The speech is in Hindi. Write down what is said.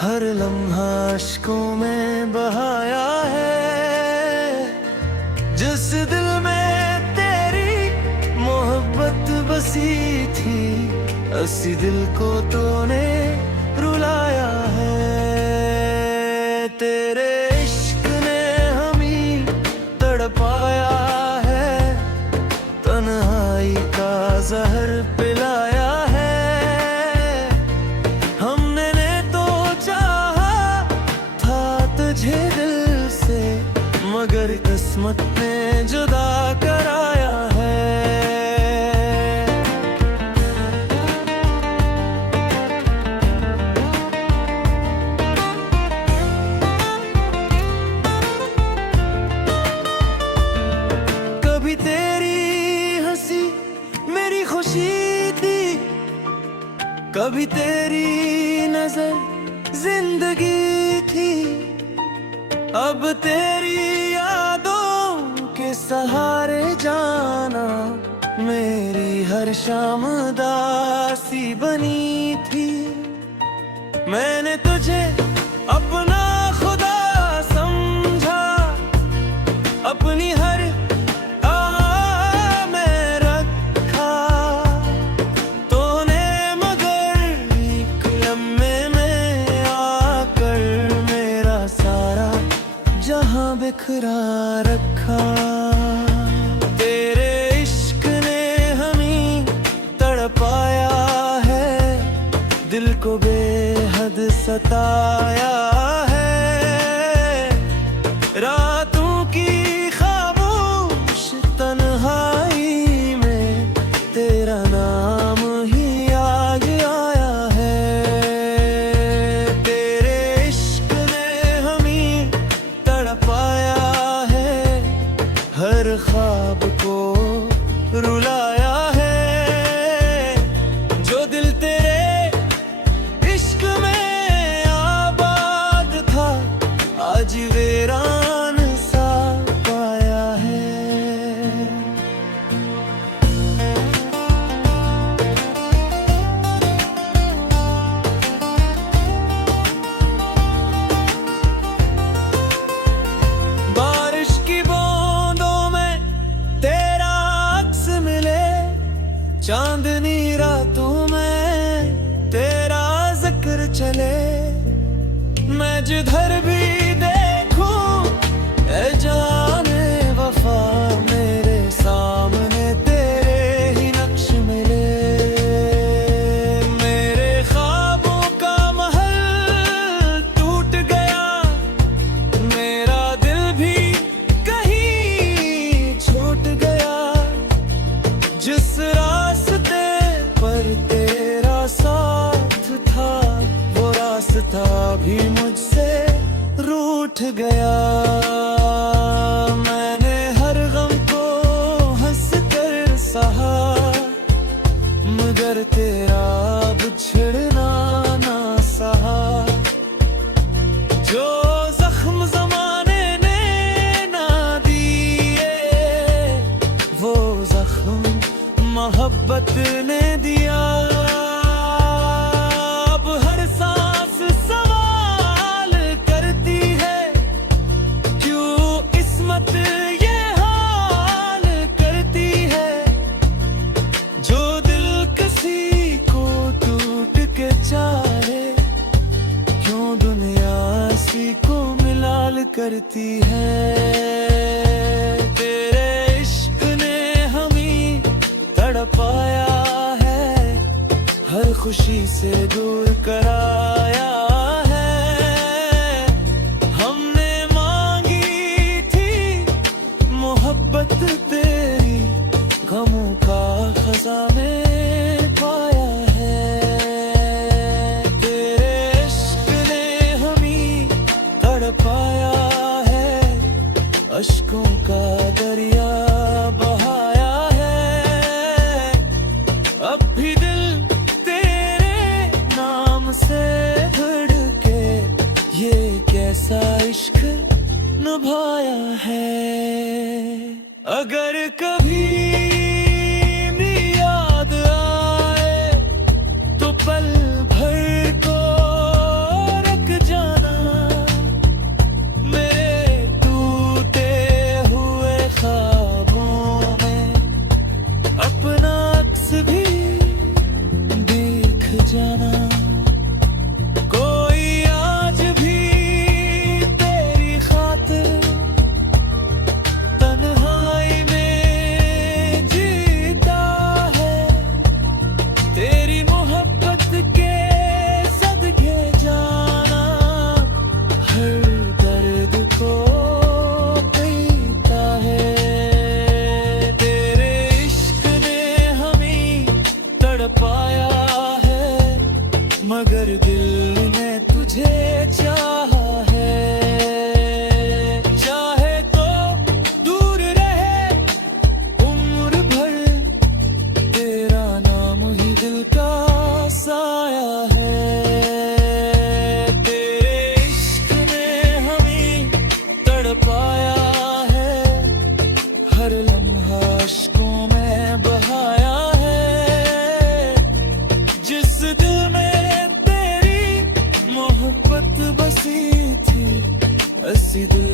हर लम्हा अश्कों में बहाया है। जिस दिल में तेरी मोहब्बत बसी थी, उसी दिल को तूने रुलाया है। तेरे इश्क ने हमें तड़पाया है, तन्हाई का जहर पिलाया है। हमने तो चाहा था तुझे दिल से, मगर किस्मत ने जुदा कराया है। कभी तेरी हंसी मेरी खुशी थी, कभी तेरी नजर जिंदगी थी। अब तेरी यादों के सहारे जाना, मेरी हर शाम दासी बनी थी। मैंने तुझे अपना खुदा समझा, अपनी हर बिखरा रखा। तेरे इश्क ने हमें तड़पाया है, दिल को बेहद सताया है। रातों की खामोश तन्हाई में तेरा नाम ही आज आया है। तेरे इश्क ने हमें तड़पाया, हर ख्वाब को रुलाया है। जो दिल तेरे इश्क में आबाद था, आज वीरान सा पाया है। बारिश की चांदनी रातों में तेरा जिक्र चले, मैं जिधर भी देखूं ऐ जाने वफा, मेरे सामने तेरे ही नक्श मिले। मेरे ख्वाबों का महल टूट गया, मेरा दिल भी कहीं छूट गया। जिस पर तेरा साथ था, वो रास्ता भी मुझसे रूठ गया। मैंने हर गम को हंस कर सहा, मगर तेरा बिछड़ना ना सहा। जो जख्म जमाने ने ना दिए, वो जख्म मोहब्बत ने दिया। अब हर सांस सवाल करती है, क्यों किस्मत ये हाल करती है। जो दिल किसी को टूट के चाहे, क्यों दुनिया इसी को मिलाल करती है। तेरे इश्क ने हमें तड़पाया है, हर खुशी से दूर कराया है। हमने मांगी थी मोहब्बत तेरी, गमों का खजाने पाया है। तेरे इश्क ने हमें तड़पाया है, अश्कों का दरिया बहाया है। अब भी दिल तेरे नाम से धड़के, ये कैसा इश्क निभाया है। अगर कभी याद आए तो पल भर को रख मगर दिल ने तुझे चाहा है। चाहे तो दूर रहे उम्र भर, तेरा नाम ही दिल का साया है। तेरे इश्क ने हमें तड़पाया है, हर लम्हा अश्कों में बहाया है। जिस दिल में तेरी मोहब्बत बसी थी, असी दिल